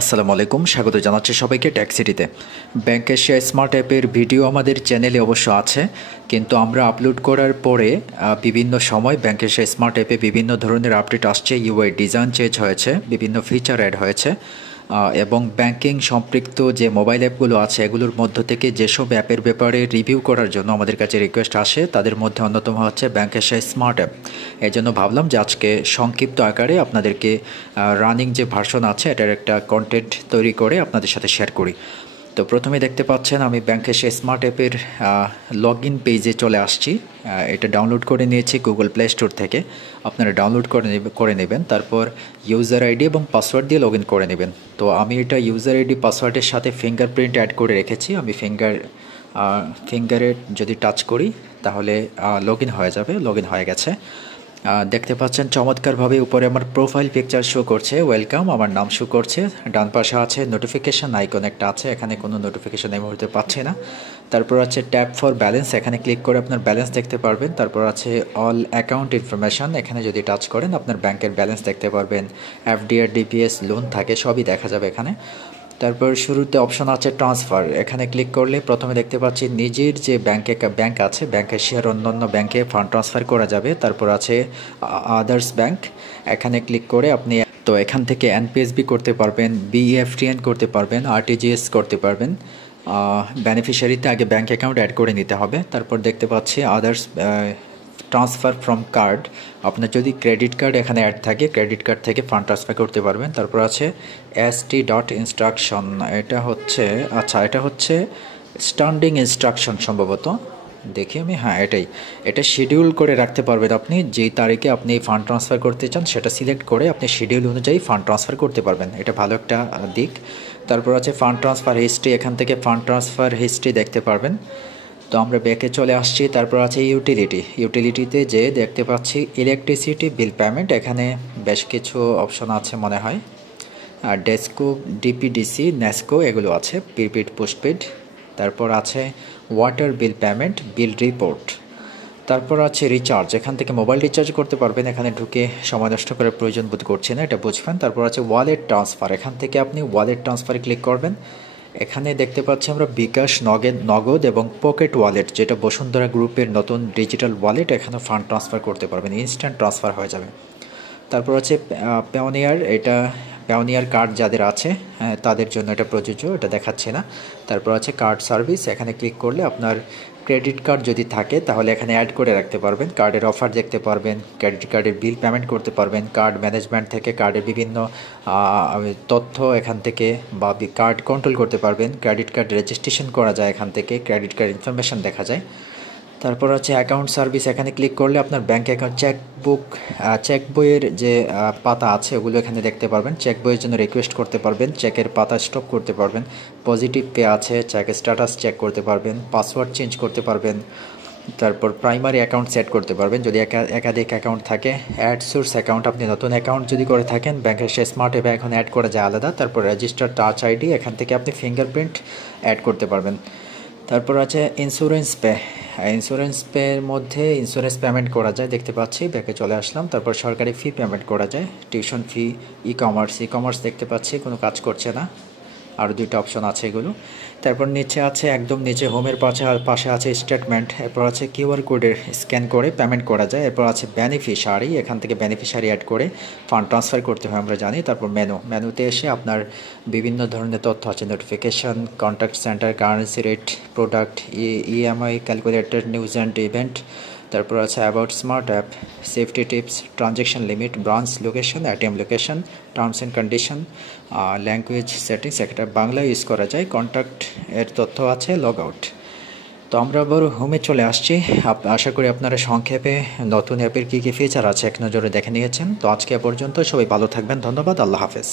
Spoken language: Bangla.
আসসালামু আলাইকুম, স্বাগত জানাচ্ছি সবাইকে ট্যাক্সিটিতে। ব্যাংক এশিয়া স্মার্ট অ্যাপের ভিডিও আমাদের চ্যানেলে অবশ্য আছে, কিন্তু আমরা আপলোড করার পরে বিভিন্ন সময় ব্যাংক এশিয়া স্মার্ট অ্যাপে বিভিন্ন ধরনের আপডেট আসছে। ইউআই ডিজাইন চেঞ্জ হয়েছে, বিভিন্ন ফিচার অ্যাড হয়েছে, এবং ব্যাংকিং সম্পৃক্ত যে মোবাইল অ্যাপগুলো আছে এগুলোর মধ্য থেকে যেসব অ্যাপের ব্যাপারে রিভিউ করার জন্য আমাদের কাছে রিকোয়েস্ট আসে তাদের মধ্যে অন্যতম হচ্ছে ব্যাংক এশিয়া স্মার্ট অ্যাপ। এই জন্য ভাবলাম যে আজকে সংক্ষিপ্ত আকারে আপনাদেরকে রানিং যে ভার্সন আছে এটার একটা কন্টেন্ট তৈরি করে আপনাদের সাথে শেয়ার করি। তো প্রথমে দেখতে পাচ্ছেন আমি ব্যাংক এশিয়া স্মার্ট অ্যাপের লগ ইন পেজে চলে আসছি। এটা ডাউনলোড করে নিয়েছি গুগল প্লে স্টোর থেকে। আপনারা ডাউনলোড করে নেবেন, তারপর ইউজার আইডি এবং পাসওয়ার্ড দিয়ে লগ ইন করে নেবেন। তো আমি এটা ইউজার আইডি পাসওয়ার্ডের সাথে ফিঙ্গারপ্রিন্ট অ্যাড করে রেখেছি। আমি ফিঙ্গারে যদি টাচ করি তাহলে লগ ইন হয়ে যাবে। লগ ইন হয়ে গেছে। দেখতে পাচ্ছেন চমৎকারভাবে উপরে আমার প্রোফাইল পিকচার শো করছে, ওয়েলকাম আমার নাম শো করছে। ডান পাশে আছে নোটিফিকেশান আইকন একটা আছে, এখানে কোনো নোটিফিকেশান এই মুহূর্তে পাচ্ছি না। তারপর আছে ট্যাপ ফর ব্যালেন্স, এখানে ক্লিক করে আপনার ব্যালেন্স দেখতে পারবেন। তারপর আছে অল অ্যাকাউন্ট ইনফরমেশান, এখানে যদি টাচ করেন আপনার ব্যাংকের ব্যালেন্স দেখতে পারবেন। এফডিআর ডিপিএস লোন থাকে, সবই দেখা যাবে এখানে। তারপর শুরুতে অপশন আছে ট্রান্সফার, এখানে ক্লিক করলে প্রথমে দেখতে পাচ্ছি নিজের যে ব্যাংক আছে, ব্যাংকের শেয়ার অন্যান্য ব্যাংকে ফান্ড ট্রান্সফার করা যাবে। তারপর আছে আদার্স ব্যাংক, এখানে ক্লিক করে আপনি তো এখান থেকে এনপিএসবি করতে পারবেন, বিইএফটিএন করতে পারবেন, আরটিজিএস করতে পারবেন। বেনিফিশিয়ারিতে আগে ব্যাংক অ্যাকাউন্ট অ্যাড করে নিতে হবে। তারপর দেখতে পাচ্ছি আদার্স ট্রান্সফার ফ্রম কার্ড, আপনার যদি ক্রেডিট কার্ড এখানে অ্যাড থাকে ক্রেডিট কার্ড থেকে ফান্ড ট্রান্সফার করতে পারবেন। তারপর আছে এসটি ডট ইনস্ট্রাকশন, এটা হচ্ছে স্ট্যান্ডিং ইনস্ট্রাকশন সম্ভবত, দেখি আমি, হ্যাঁ এটা শিডিউল করে রাখতে পারবেন। আপনি যেই তারিখে আপনি ফান্ড ট্রান্সফার করতে চান সেটা সিলেক্ট করে আপনি শিডিউল অনুযায়ী ফান্ড ট্রান্সফার করতে পারবেন, এটা ভালো একটা দিক। তারপর আছে ফান্ড ট্রান্সফার হিস্ট্রি, এখান থেকে ফান্ড ট্রান্সফার হিস্ট্রি দেখতে পারবেন। তো আমরা ব্যাকে চলে আসছি। তারপর আছে ইউটিলিটিতে যে দেখতে পাচ্ছি ইলেকট্রিসিটি বিল পেমেন্ট, এখানে বেশ কিছু অপশন আছে মনে হয়, আর ডেস্কো, ডিপিডিসি, নেস্কো এগুলো আছে, প্রিপেড পোস্টপেড। তারপর আছে ওয়াটার বিল পেমেন্ট, বিল রিপোর্ট। তারপর আছে রিচার্জ, এখান থেকে মোবাইল রিচার্জ করতে পারবেন, এখানে ঢুকে সময় নষ্ট করার প্রয়োজন বোধ করছে না, এটা বুঝবেন। তারপর আছে ওয়ালেট ট্রান্সফার, এখান থেকে আপনি ওয়ালেট ট্রান্সফারে ক্লিক করবেন। এখানে দেখতে পাচ্ছি আমরা বিকাশ, নগদ এবং পকেট ওয়ালেট, যেটা বসুন্ধরা গ্রুপের নতুন ডিজিটাল ওয়ালেট, এখানে ফান্ড ট্রান্সফার করতে পারবেন, ইনস্ট্যান্ট ট্রান্সফার হয়ে যাবে। তারপর আছে পেওনিয়ার, এটা পেওনিয়ার কার্ড যাদের আছে তাদের জন্য এটা প্রযোজ্য, এটা দেখাচ্ছে না। তারপর আছে কার্ড সার্ভিস, এখানে ক্লিক করলে আপনার ক্রেডিট কার্ড যদি থাকে তাহলে এখানে অ্যাড করে রাখতে পারবেন, কার্ডের অফার দেখতে পারবেন, ক্রেডিট কার্ডের বিল পেমেন্ট করতে পারবেন, কার্ড ম্যানেজমেন্ট থেকে কার্ডের বিভিন্ন তথ্য এখান থেকে বা কার্ড কন্ট্রোল করতে পারবেন, ক্রেডিট কার্ড রেজিস্ট্রেশন করা যায় এখান থেকে, ক্রেডিট কার্ড ইনফরমেশান দেখা যায়। তারপর আছে অ্যাকাউন্ট সার্ভিস, এখানে ক্লিক করলে আপনার ব্যাঙ্ক অ্যাকাউন্ট চেক বইয়ের যে পাতা আছে ওগুলো এখানে দেখতে পারবেন, চেক বইয়ের জন্য রিকোয়েস্ট করতে পারবেন, চেকের পাতা স্টপ করতে পারবেন, পজিটিভ পে আছে চেক স্ট্যাটাস চেক করতে পারবেন, পাসওয়ার্ড চেঞ্জ করতে পারবেন। তারপর প্রাইমারি অ্যাকাউন্ট সেট করতে পারবেন যদি একাধিক অ্যাকাউন্ট থাকে। অ্যাড সোর্স অ্যাকাউন্ট, আপনি নতুন অ্যাকাউন্ট যদি করে থাকেন ব্যাংকের সে স্মার্ট অ্যাপে এখন অ্যাড করা যায় আলাদা। তারপর রেজিস্টার টাচ আইডি, এখান থেকে আপনি ফিঙ্গারপ্রিন্ট অ্যাড করতে পারবেন। তারপর আছে ইন্স্যুরেন্স পের মধ্যে ইন্স্যুরেন্স পেমেন্ট করা যায়, দেখতে পাচ্ছি, ব্যাকে চলে আসলাম। তারপর সরকারি ফি পেমেন্ট করা যায়, টিউশন ফি, ই কমার্স দেখতে পাচ্ছি কোনো কাজ করছে না, আরও দুইটা অপশন আছে এগুলো। তারপর নিচে আছে, একদম নিচে হোমের পাশে আছে স্টেটমেন্ট, এরপর আছে কিউআর কোডের স্ক্যান করে পেমেন্ট করা যায়। এরপর আছে বেনিফিশিয়ারি, এখান থেকে বেনিফিশিয়ারি অ্যাড করে ফান্ড ট্রান্সফার করতে হয় আমরা জানি। তারপর মেনুতে এসে আপনার বিভিন্ন ধরনের তথ্য আছে, notification, contact centre, currency rate, product, EMI calculator, news and event. তারপর আছে about smart app, safety tips, transaction limit, branch location, ATM location, terms and condition, language settings, একটা বাংলা ইউজ করা যায়, কন্ট্যাক্ট এর তথ্য আছে, লগ আউট। তো আমরা আবার হোমে চলে আসছি। আশা করি আপনারা সংক্ষেপে নতুন অ্যাপের কী কী ফিচার আছে এক নজরে দেখে নিয়েছেন। তো আজকে পর্যন্ত সবাই ভালো থাকবেন, ধন্যবাদ, আল্লাহ হাফেজ।